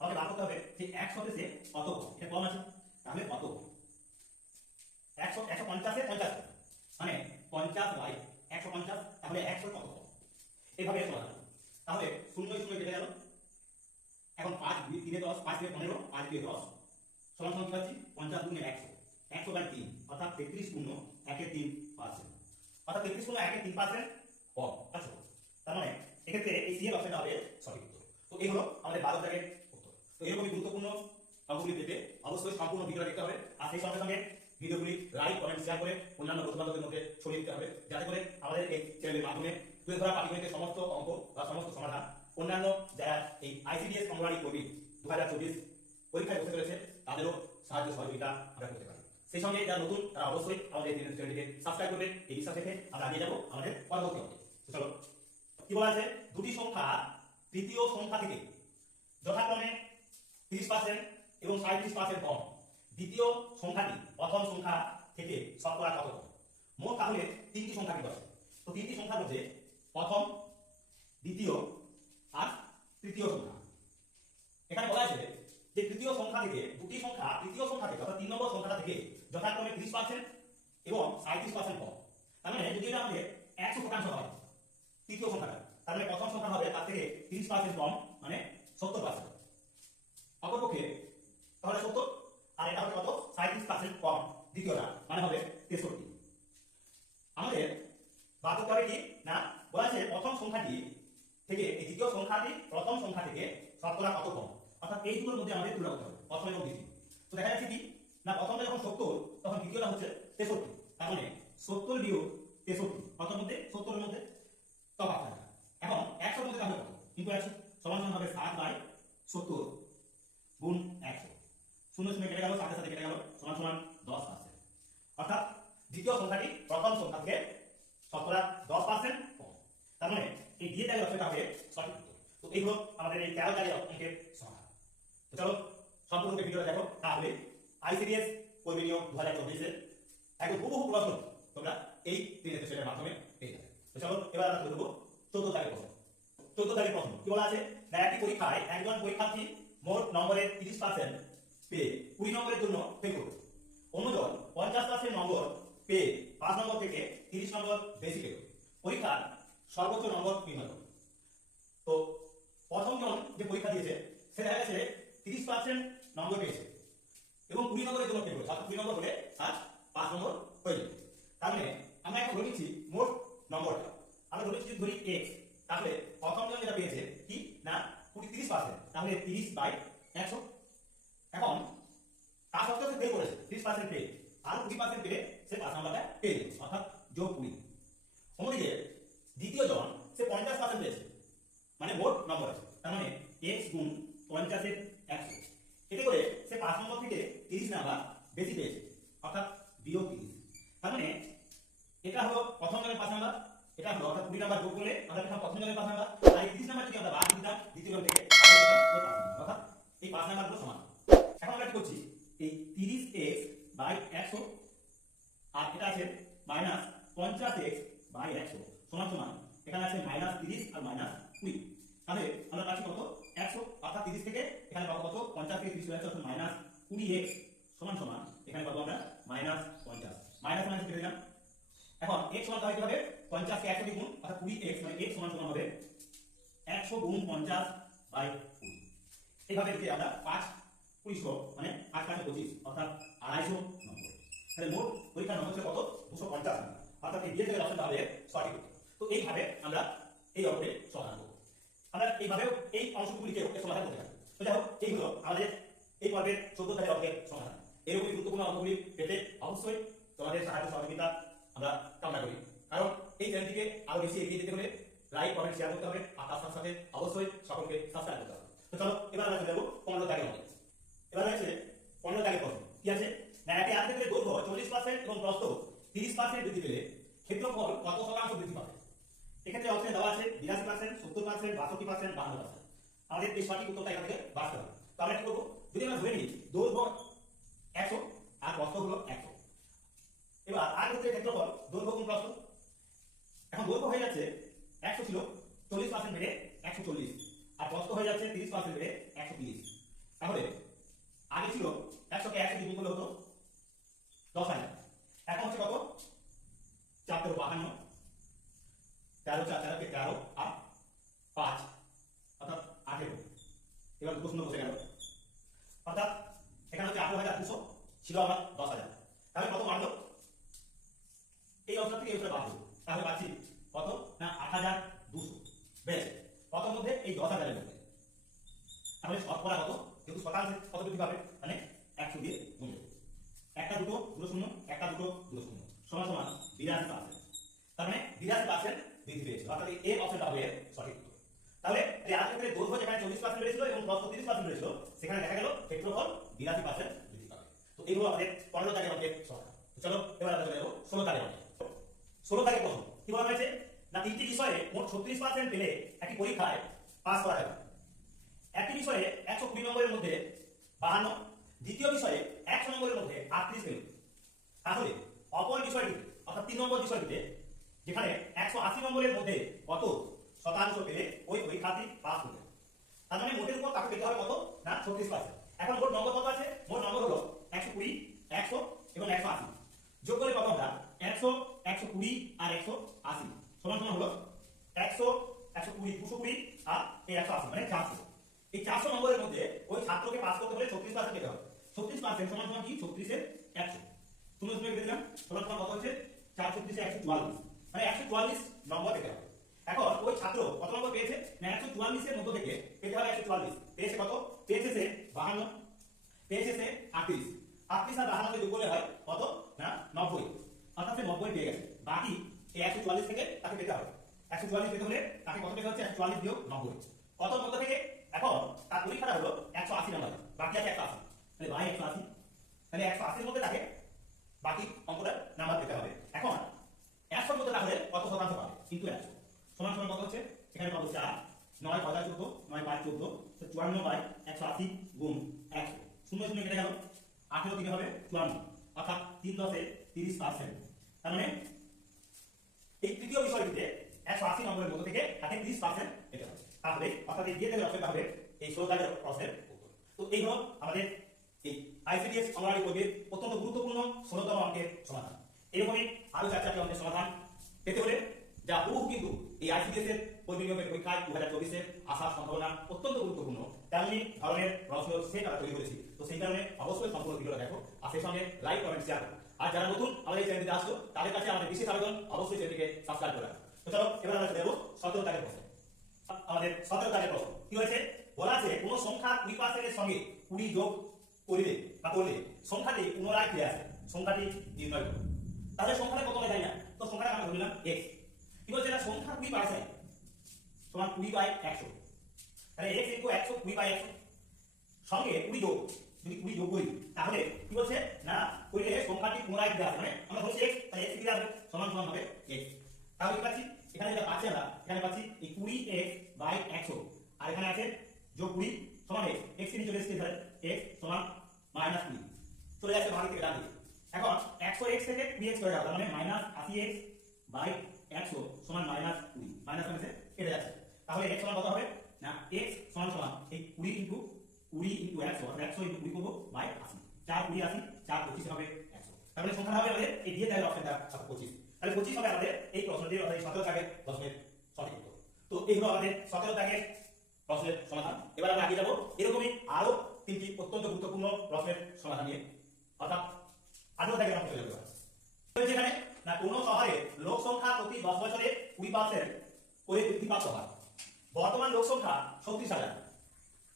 আমাকে বার করতে হবে যে 100 তে কত কম, এটা কম আছে, তাহলে কত, 150 এ 50 মানে 50/150, তাহলে 100 কত কম, এইভাবে সমাধান। তাহলে 0 0 কেটে গেল, এখন 5 2 3 10, 5 2 15, 5 2 10 সমান সমান কি পাচ্ছি, 50 গুণে 100, 100/3, অর্থাৎ 33 গুণ 1 এর 3%, অর্থাৎ 33 গুণ 1 এর 3% কম। আচ্ছা, তার মানে এক্ষেত্রে এই সি এর অপশনটা হবে সঠিক উত্তর। তো এই হলো আমাদের 12 দাগের উত্তর। তো এরকমই গুরুত্বপূর্ণ অঙ্কগুলি পেতে অবশ্যই সম্পূর্ণ ভিডিও দেখতে হবে, আর সেই সঙ্গে সঙ্গে ভিডিওগুলি লাইক কমেন্ট শেয়ার করে অন্যান্য বন্ধুবান্ধবদের মধ্যে ছড়িয়ে দিতে হবে, যাতে করে আমাদের এই চ্যানেলের মাধ্যমে তুলে ধরা পাটিগণিতের সমস্ত অঙ্ক বা সমস্ত সমাধান অন্যান্য যারা এই আইসিডিএস অঙ্গনওয়াড়ি কর্মী 2024 পরীক্ষায় বসে রয়েছে তাদেরও সাহায্য সহযোগিতা আমরা করতে পারি। সেই সঙ্গে যারা নতুন তারা অবশ্যই আমাদের চ্যানেলটিকে সাবস্ক্রাইব করবে। এই বিশ্বাস রেখে আমরা এগিয়ে যাবো আমাদের পরবর্তী অঙ্কে। চলো, কি বলা আছে, দুটি সংখ্যা তৃতীয় সংখ্যা থেকে যথাক্রমে 30% এবং 37% কম, দ্বিতীয় সংখ্যাটি প্রথম সংখ্যা থেকে শতকরা কত কম। মোট তাহলে তিনটি সংখ্যা কিন্তু আছে। তো তিনটি সংখ্যার মধ্যে প্রথম, দ্বিতীয় আর তৃতীয় সংখ্যা। এখানে বলা আছে যে তৃতীয় সংখ্যা থেকে দুটি সংখ্যা তৃতীয় সংখ্যা থেকে অর্থাৎ 3 নম্বর সংখ্যাটা থেকে যথাক্রমে 30% এবং 37% কম। তার মানে যদি এটা আমাদের 100% হয় তৃতীয় সংখ্যাটা, তার মানে প্রথম সংখ্যা হবে তার থেকে 30% কম, মানে 70%। অপরপক্ষে তাহলে 70 আর এটা হবে কত, 37% কম দ্বিতীয়টা, মানে হবে 63। আমাদের বার করতে হবে কি না, বলা আছে প্রথম সংখ্যাটি থেকে এই দ্বিতীয় সংখ্যাটি প্রথম সংখ্যা থেকে শতকরা কত কম, অর্থাৎ এই দুটোর মধ্যে আমাদের তুলনা করতে হবে প্রথম এবং দ্বিতীয়। তো দেখা যাচ্ছে কি না, প্রথমটা যখন 70 তখন দ্বিতীয়টা হচ্ছে 63, তার মানে 70 বিয়োগ 63, প্রথম মধ্যে 70 এর মধ্যে তফাৎ থাকে। এখন 100 মধ্যে তাহলে কত, কিন্তু 100 সমান সমান হবে 7/70 গুণ 100, শূন্য শূন্য কেটে গেল, সাথে সাথে কেটে গেল, সমান সমান 10%। অর্থাৎ দ্বিতীয় সংখ্যাটি প্রথম সংখ্যা থেকে শতকরা 10% কম। তার মানে এই দিয়ে দেওয়া অপশনটা হবে সঠিক উত্তর। তো এই হলো আমাদের এই 13 দাগের অঙ্কের সমাধান। তো চলো সম্পূর্ণ ভিডিওটা দেখো, তাহলে আইসিডিএস কর্মী নিয়োগ 2024 এর একদম হুবহু প্রশ্ন তোমরা এই তিনটে সেটের মাধ্যমে পেয়ে যাবে। তো চলো এবার আমরা দেখব 14 দাগের প্রশ্ন। 14 দাগের প্রশ্ন কি বলা আছে, না একটি পরীক্ষায় একজন পরীক্ষার্থী মোট নম্বরের 30% পেয়ে 20 নম্বরের জন্য ফেল করবে, অন্যজন 50% নম্বর পেয়ে 5 নম্বর থেকে 30 নম্বর বেশি পেল। পরীক্ষার সর্বোচ্চ নম্বর নির্ণয় করো। তো প্রথম জন যে পরীক্ষা দিয়েছে সে দেখা গেছে 30% নম্বর পেয়েছে এবং 20 নম্বরের জন্য ফেল করেছে, অর্থাৎ 20 নম্বর হলে আর 5 নম্বর হয়ে যাবে। তার মানে আমরা এখন ধরে নিচ্ছি মোট নম্বরটা, আমরা ধরে নিচ্ছি ধরি x, তাহলে প্রথম জন যেটা পেয়েছে কি না 30%, তাহলে 30/100। এখন তার সত্ত্বেও সে ফেল করেছে 30% পেয়ে, আর 20% পেলে সে 5 নম্বরটা পেয়ে যাবে, অর্থাৎ যোগ 20। অন্যদিকে দ্বিতীয় জন সে 50% পেয়েছে, মানে মোট নম্বর আছে, তার মানে x গুণ 50 এর 100, এতে করে সে 5 নম্বর থেকে 30 নাম্বার বেশি পেয়েছে, অর্থাৎ বিয়োগ 30। তার মানে এটা হলো প্রথম জনের 5 নাম্বার, এটা হলো অর্থাৎ 20 নাম্বার যোগ করলে আমরা পেলাম প্রথম জনের 5 নাম্বার, আর এই 30 নাম্বার থেকে আমরা বাদ দিতাম দ্বিতীয় জন থেকে, অর্থাৎ এই 5 নাম্বারগুলো সমান। এখন আমরা কি করছি, এই 30x/100 আর এটা আছে -50x/100 সমান সমান, এখানে আছে -30 আর -20, তাহলে আমরা পাচ্ছি কত 100, অর্থাৎ 30 থেকে এখানে পাবো কত 50 থেকে 30 চলে আসছে, অর্থাৎ -20x সমান সমান এখানে পাবো আমরা -50, মাইনাস মাইনাস কেটে দিলাম। এখন x সমান তাহলে কি হবে, 50 কে 100 দিয়ে গুণ, অর্থাৎ 20x, মানে x সমান সমান হবে 100 গুণ 50/20। এইভাবে যদি আমরা 5 20 মানে 8 5 25, অর্থাৎ 250 নম্বর। তাহলে মোট পরীক্ষার নম্বর হচ্ছে কত 250 নম্বর, অর্থাৎ এই দিয়ে অপশনটা হবে সঠিক উত্তর। তো এইভাবে আমরা এই অঙ্কের সমাধান করব। আমরা এইভাবে এই অংশগুলিকে সমাধান করতে পারি। তো দেখো এই হলো আমাদের এই পর্বের 14 দাগের অঙ্কের সমাধান। এরকমই গুরুত্বপূর্ণ অঙ্কগুলি পেতে অবশ্যই তোমাদের সাহায্য সহযোগিতা আমরা কামনা করি, কারণ এই চ্যানেলটিকে আরো বেশি এগিয়ে যেতে হলে লাইক কমেন্ট শেয়ার করতে হবে, আর তার সাথে সাথে অবশ্যই সকলকে সাবস্ক্রাইব করতে হবে। তো চলো এবার আমরা চলে যাবো 15 দাগের অঙ্কে। এবার রয়েছে 15 দাগের প্রশ্ন। কি আছে না, একটি আয়তক্ষেত্রের দৈর্ঘ্য 40% এবং প্রস্থ 30% বৃদ্ধি পেলে ক্ষেত্রফল কত শতাংশ বৃদ্ধি পাবে। এক্ষেত্রে অপশন দেওয়া আছে 82%, 70%, 62%, 52%। আমাদের এই সঠিক উত্তরটা এখান থেকে বাছতে হবে। তো আমরা কি করবো, যদি আমরা ধরে নিই দৈর্ঘ্য 100 আর প্রস্থ হলো 100, এবার আয়তক্ষেত্রের ক্ষেত্রফল দৈর্ঘ্য গুণ প্রস্থ। এখন দৈর্ঘ্য হয়ে যাচ্ছে 100 ছিল 40% বেড়ে 140, আর প্রস্থ হয়ে যাচ্ছে 30% বেড়ে 130। তাহলে আগে ছিল 100 কে 100 দিয়ে গুণ করলে হতো 10,000, এখন হচ্ছে কত 4 × 52, 13 4 13 কে 13 আর 5 অর্থাৎ 18। এবার দুটো শূন্য বসে গেল, অর্থাৎ এখানে হচ্ছে 18,200 ছিল আমার 10,000, তাহলে কত বাড়লো, এই অবস্থা থেকে এই অবস্থা বাড়লো, তাহলে পাচ্ছি কত না 8,200 বেড়েছে। কত মধ্যে এই 10,000 এর মধ্যে, তাহলে শতকরা কত, যেহেতু শতাংশে কত বৃদ্ধি পাবে, 100 দিয়ে গুণ দেব। একটা দুটো দুটো শূন্য, একটা দুটো দুটো শূন্য, সমান সমান 82%। তার মানে 82% বৃদ্ধি পেয়েছে, অর্থাৎ এই অপশনটা হবে সঠিক উত্তর। তাহলে এই আয়তক্ষেত্রের দৈর্ঘ্য যেখানে 40% বেড়েছিল এবং প্রস্থ 30% বেড়েছিল, সেখানে দেখা গেল ক্ষেত্রফল 82% বৃদ্ধি পাবে। তো এইগুলো আমাদের 15 দাগের অঙ্কের সমাধান। তো চলো এবার আমরা চলে যাব 16 দাগের অঙ্কে। 16 দাগের প্রশ্ন কি বলা হয়েছে না, তিনটি বিষয়ে মোট 36% পেলে একটি পরীক্ষায় পাস করা যাবে। একটি বিষয়ে 120 নম্বরের মধ্যে 52, দ্বিতীয় বিষয়ে 100 নম্বরের মধ্যে 38 পেল। তাহলে অপর বিষয়টি অর্থাৎ 3 নম্বর বিষয়টিতে যেখানে 180 নম্বরের মধ্যে কত শতাংশ পেলে ওই পরীক্ষার্থী পাস হবে। তার মানে মোটের উপর তাকে পেতে হবে কত না 36%। এখন মোট নম্বর কত আছে? মোট নম্বর হলো 120, 100 এবং 180। যোগ করে পাবো আমরা 100, 120 আর 180 সমান সমান হলো 100, 120, 220 আর এই 180 মানে 400। এই 400 নম্বরের মধ্যে ওই ছাত্রকে পাস করতে হলে 36% পেতে হবে। 36% সমান সমান কি 36 এর 100। তুমি শুনে কেটে দিলাম, সমান সমান কত হচ্ছে 436 এ 144, মানে 144 নম্বর পেতে হবে। এখন ওই ছাত্র কত নম্বর পেয়েছে না 144 এর মধ্য থেকে পেতে হবে 144। পেয়েছে কত? পেয়েছে সে 52, পেয়েছে সে 38। 38 আর 52 কে যোগ করলে হয় কত না 90, অর্থাৎ সে 90 পেয়ে গেছে। বাকি এই 144 থেকে তাকে পেতে হবে। 144 পেতে হলে তাকে কত পেতে হচ্ছে 144 বিয়োগ 90, কত মধ্য থেকে? এখন তার পরীক্ষাটা হলো 180 নাম্বার, বাকি আছে 180, তাহলে বাই 180, তাহলে 180 এর মধ্যে তাকে বাকি অঙ্কটা নাম্বার পেতে হবে। এখন 100 এর মধ্যে তাহলে কত শতাংশ পাবে? কিন্তু 100 সমান সমান কত হচ্ছে? এখানে পাবো 4, 9 5 14, 9 5 14, তো 54 বাই 180 গুণ 100, শূন্য শূন্য কেটে গেল, 18 দিকে হবে 54, অর্থাৎ 3 10 এ 30%। তার মানে এই তৃতীয় বিষয়টিতে 180 নম্বরের মধ্যে থেকে তাকে 30% পেতে হবে। তাহলে অর্থাৎ এই দিয়ে দেওয়া অপশনটা হবে এই 16 দাগের প্রশ্নের উত্তর। তো এই হলো আমাদের এই আইসিডিএস অঙ্গনওয়াড়ি বইয়ের অত্যন্ত গুরুত্বপূর্ণ 16তম অঙ্কের সমাধান। এরকমই আরো 4-4টি অঙ্কের সমাধান পেতে হলে যা বহু কিন্তু এই আইসিডিএস এর কর্মী নিয়োগের পরীক্ষায় 2024 এর আসার সম্ভাবনা অত্যন্ত গুরুত্বপূর্ণ, তেমনি ধরনের প্রশ্ন সেট আমরা তৈরি করেছি। তো সেই কারণে অবশ্যই সম্পূর্ণ ভিডিওটা দেখো আর সেই সঙ্গে লাইক কমেন্ট শেয়ার করো। আর যারা নতুন আমাদের এই চ্যানেলটিতে আসছো তাদের কাছে আমাদের বিশেষ আবেদন, অবশ্যই চ্যানেলটিকে সাবস্ক্রাইব করে রাখো। তো চলো এবার আমরা চলে যাবো 17 দাগের প্রশ্ন। আমাদের 17 দাগের প্রশ্ন কি হয়েছে? বলা আছে কোন সংখ্যা 20% এর সঙ্গে 20 যোগ করিলে বা করলে সংখ্যাটি পুনরায় ফিরে আসে, সংখ্যাটি নির্ণয় করো। তাহলে সংখ্যাটা কত হয় জানি না, তো সংখ্যাটা আমরা ধরে নিলাম x। কি বলছে না সংখ্যা 20% সমান 20/100, তাহলে x * 100 20/100 সঙ্গে 20 যোগ, যদি 20 যোগ করি তাহলে কি বলছে না কইলে সংখ্যাটি পুনরায় ফিরে আসে, মানে আমরা ধরছি x, তাহলে x ফিরে আসবে সমান সমান হবে x। তাহলে কি পাচ্ছি এখানে যেটা পাচ্ছি আমরা, এখানে পাচ্ছি এই 20x/100 আর এখানে আছে যোগ 20 সমান x, x নিয়ে চলে এসেছে তাহলে x সমান -20 চলে যাচ্ছে বাম থেকে ডান দিকে। এখন 100x থেকে 20x চলে যাবে, মানে -80x/100 সমান -20, মাইনাস মানে কেটে যাচ্ছে। তাহলে x সমান কত হবে না x সমান সমান এই 20 * 100 অর্থাৎ 100 * 20 করব বাই 80, 4 20 80, 4 25 হবে 100। তাহলে সংখ্যাটা হবে আমাদের এই দিয়ে দেওয়া অপশনটা 25। তাহলে 25 হবে আমাদের এই প্রশ্নটির অর্থাৎ 17 দাগের প্রশ্নের সঠিক উত্তর। তো এই হলো আমাদের 17 দাগের প্রশ্নের সমাধান। এবার আমরা এগিয়ে যাব এরকমই আরো 3টি অত্যন্ত গুরুত্বপূর্ণ প্রশ্নের সমাধান নিয়ে, অর্থাৎ 18 দাগের অঙ্ক চলে যাবে। যেখানে না কোন শহরে লোক সংখ্যা প্রতি 10 বছরে 20% করে বৃদ্ধি পাচ্ছ হয়। বর্তমান লোক সংখ্যা 36,000।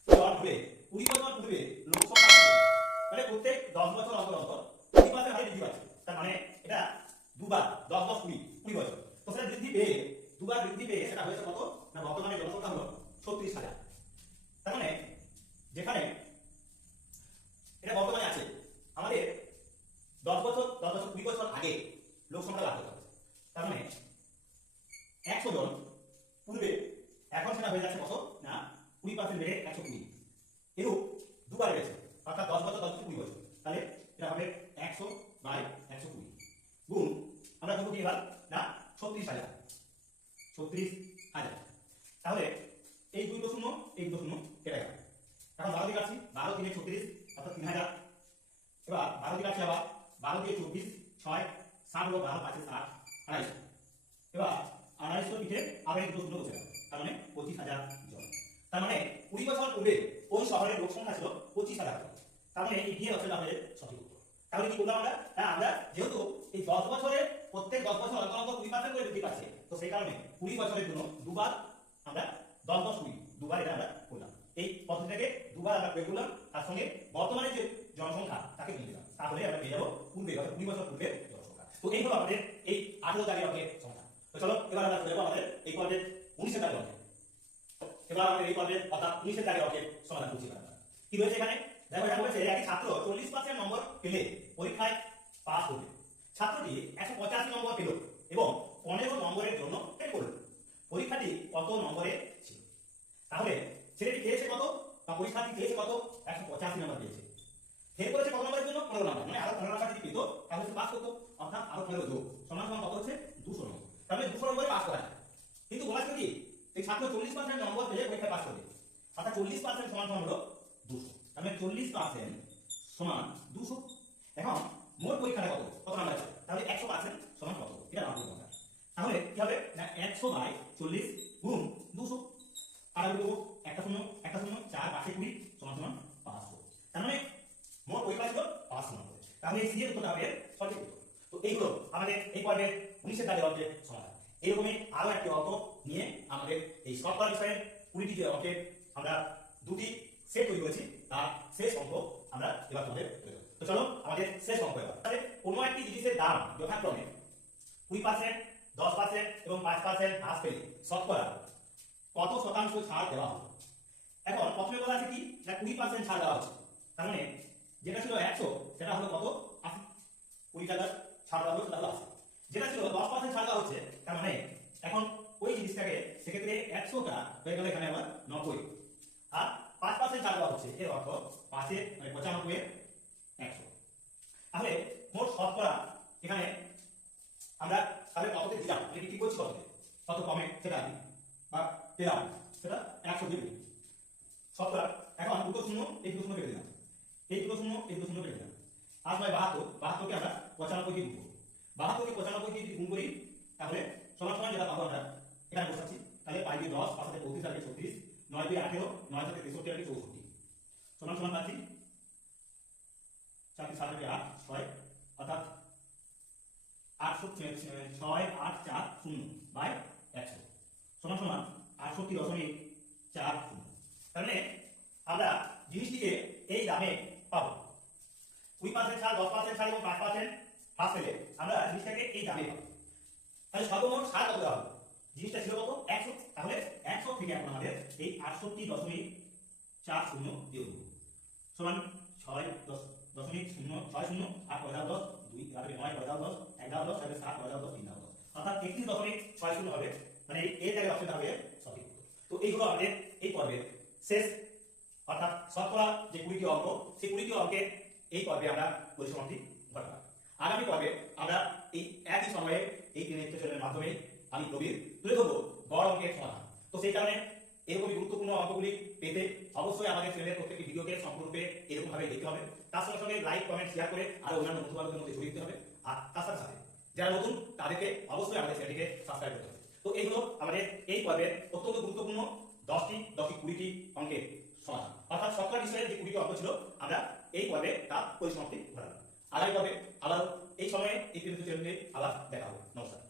এবার হলে 20 বছর পূর্বে লোক সংখ্যা মানে প্রত্যেক 10 বছর অন্তর অন্তর 20% হারে বৃদ্ধি পাচ্ছে। তার মানে এটা দুবার 10 10 20 20 বছর, তো সেটা বৃদ্ধি পেয়ে দুবার বৃদ্ধি পেয়ে সেটা হয়েছে কত না বর্তমানে জনসংখ্যা হলো 36,000। তার মানে যেখানে এটা বর্তমানে আছে আমাদের 10 বছর 20 বছর আগে লোক সংখ্যা লাভ করতে হবে। তার মানে 100 জন পূর্বে এখন সেটা হয়ে যাচ্ছে কত না 20% বেড়ে 120, এরূপ দুবার বেড়েছে, অর্থাৎ 10 বছর 10 20 বছর। তাহলে এটা হবে 100/120 গুণ আমরা করব কি এবার না 36,000, 36,000। তাহলে এই 2 শূন্য এই 2 শূন্য কেটে গেল। এখন 12 দিয়ে কাটছি, 12 3 36 অর্থাৎ 3000। এবার 12 দিয়ে কাটছি আবার 12 দিয়ে 24 6 7 হলো 12 5 7 28। এবার 2800 পিঠে আবার এই 2 শূন্য বসে গেল, তার মানে 25,000 জন। তার মানে 20 বছর পূর্বে ওই শহরের লোক সংখ্যা ছিল 25,000 জন। তার মানে এই দিয়ে হচ্ছে আমাদের সঠিক উত্তর। তাহলে কি করলাম আমরা না আমরা যেহেতু এই 10 বছরে প্রত্যেক 10 বছর অন্তর অন্তর 20% করে বৃদ্ধি পাচ্ছে, তো সেই কারণে 20 বছরের জন্য দুবার আমরা 10 10 20 দুবার এটা আমরা করলাম। এই পদ্ধতিটাকে দুবার আমরা প্রয়োগ করলাম, তার সঙ্গে বর্তমানে যে জনসংখ্যা তাকে গুণ দিলাম, তাহলে আমরা পেয়ে যাবো পূর্বে অর্থাৎ 20 বছর পূর্বে জনসংখ্যা। তো এই হলো আমাদের এই 18 দাগের অঙ্কের সমাধান। তো চলো এবার আমরা চলে যাবো আমাদের এই পর্বের 19 দাগের অঙ্কে। এবার আমাদের এই পর্বের অর্থাৎ 19 দাগের অঙ্কের সমাধান করছি আমরা। কি রয়েছে এখানে? দেখো এটা বলেছে একটি ছাত্র 40% নম্বর পেলে পরীক্ষায় পাস করবে। ছাত্রটি 185 নম্বর পেল এবং 15 নম্বরের জন্য ফেল করল। পরীক্ষাটি কত নম্বরে ছিল? তাহলে ছেলেটি পেয়েছে কত বা পরীক্ষার্থী পেয়েছে কত? 185 নম্বর পেয়েছে। ফেল করেছে কত নম্বরের জন্য? 15 নম্বর। মানে আরো 15 নম্বর যদি পেত তাহলে সে পাস করতো, অর্থাৎ আরো 15 যোগ সমান সমান কত হচ্ছে? 200 নম্বর। তাহলে 200 নম্বরে পাস করা যায়। কিন্তু বলা ছিল কি এই ছাত্র 40% নম্বর পেলে পরীক্ষায় পাস করবে, অর্থাৎ 40% সমান সমান হলো 200। তাহলে 40% সমান 200। এখন মোট পরীক্ষাটা কত নাম্বার আছে? তাহলে 100% সমান কত? এটা নাম্বার দরকার। তাহলে কি হবে না 100/40 গুণ 200। আর আমি দেবো একটা শূন্য 4 5 20 সমান সমান 500। তার মানে মোট পরীক্ষা ছিল 500 নম্বর। তাহলে এই সিএর উত্তরটা হবে সঠিক উত্তর। তো এইগুলো আমাদের এই পর্বের 19 দাগের অঙ্কের সমাধান। এরকমই আরো একটি অঙ্ক নিয়ে আমাদের এই শতকরা বিষয়ের 20টি যে অঙ্কের আমরা দুটি সেট তৈরি করেছি তার শেষ অঙ্ক আমরা এবার তোমাদের তৈরি করব। তো চলো আমাদের শেষ অঙ্ক এবার। তাহলে কোনো একটি জিনিসের দাম যথাক্রমে 20%, 10% এবং 5% হ্রাস পেলে শতকরা কত শতাংশ ছাড় দেওয়া হবে? এখন প্রথমে বলা আছে কি না 20% ছাড় দেওয়া হচ্ছে। তার মানে যেটা ছিল 100 সেটা হলো কত? 80। 20 টাকা ছাড় দেওয়া হলো সেটা হলো 80। যেটা ছিল 10% ছাড় দেওয়া হচ্ছে, তার মানে এখন ওই জিনিসটাকে সেক্ষেত্রে 100টা হয়ে গেল এখানে আবার 90। আর 5% ছাড় দেওয়া হচ্ছে, এর অর্থ 5 মানে 95 এর 100। তাহলে মোট শতকরা এখানে আমরা তাহলে কততে দিলাম, এটা কি করছি কততে? কত কমে সেটা দিই বা পেলাম সেটা 100 দিবি শতকরা। এখন দুটো শূন্য এই দুটো শূন্য কেটে দিলাম, এই দুটো শূন্য এই দুটো শূন্য কেটে দিলাম। 8 বাই 72, 72কে আমরা 95 দিয়ে গুণ করব। 72কে 95 দিয়ে যদি গুণ করি তাহলে সমান সমান যেটা পাবো আমরা এখানে বসাচ্ছি। তাহলে 5 দিয়ে 10, 5 দিয়ে 35 আর 36, 9 দিয়ে 18, 9 থেকে 63 আর 64 সমান সমান পাচ্ছি 4 7 8 6, অর্থাৎ 6840 বাই 100 সমান সমান 68.40। তাহলে আমরা জিনিসটিকে এই দামে পাবো। 20% ছাড়, 10% ছাড় এবং 5% হ্রাস পেলে আমরা জিনিসটাকে এই দামে পাবো। তাহলে সর্বমোট ছাড় কত দেওয়া হবে? জিনিসটা ছিল কত? 100। তাহলে 100 থেকে এখন আমাদের এই 68.40 দিয়ে দেবো সমান 6.060 আর 10 2 তারপরে 9 10 11 10 তারপরে 7 10 3 10, অর্থাৎ 31.60 হবে। মানে এই জায়গায় অপশনটা হবে সঠিক। তো এইগুলো আমাদের এই পর্বের শেষ, অর্থাৎ শতকরা যে 20টি অঙ্ক, সেই 20টি অঙ্কের এই পর্বে আমরা পরিসমাপ্তি ঘটালাম। আগামী পর্বে আমরা এই একই সময়ে এই তিন লেকচারের মাধ্যমে আমি প্রবীর তুলে ধরবো গড় অঙ্কের সমাধান। তো সেই কারণে এরকমই গুরুত্বপূর্ণ অঙ্কগুলি পেতে অবশ্যই আমাদের চ্যানেলের প্রত্যেকটি ভিডিওকে সম্পূর্ণরূপে এরকম ভাবে দেখতে হবে। তার সঙ্গে সঙ্গে লাইক কমেন্ট শেয়ার করে আরো অন্যান্য বন্ধুবান্ধবদের মধ্যে ছড়িয়ে দিতে হবে। আর তার সাথে সাথে যারা নতুন তাদেরকে অবশ্যই আমাদের চ্যানেলটিকে সাবস্ক্রাইব করতে হবে। তো এইগুলো আমাদের এই পর্বের অত্যন্ত গুরুত্বপূর্ণ 10টি 20টি অঙ্কের সমাধান, অর্থাৎ শতকরা বিষয়ের যে 20টি অঙ্ক ছিল আমরা এই পর্বে তার পরিসমাপ্তি ঘটালাম। আগামী পর্বে আবার এই সময়ে এই চ্যানেলে আবার দেখা হবে। নমস্কার।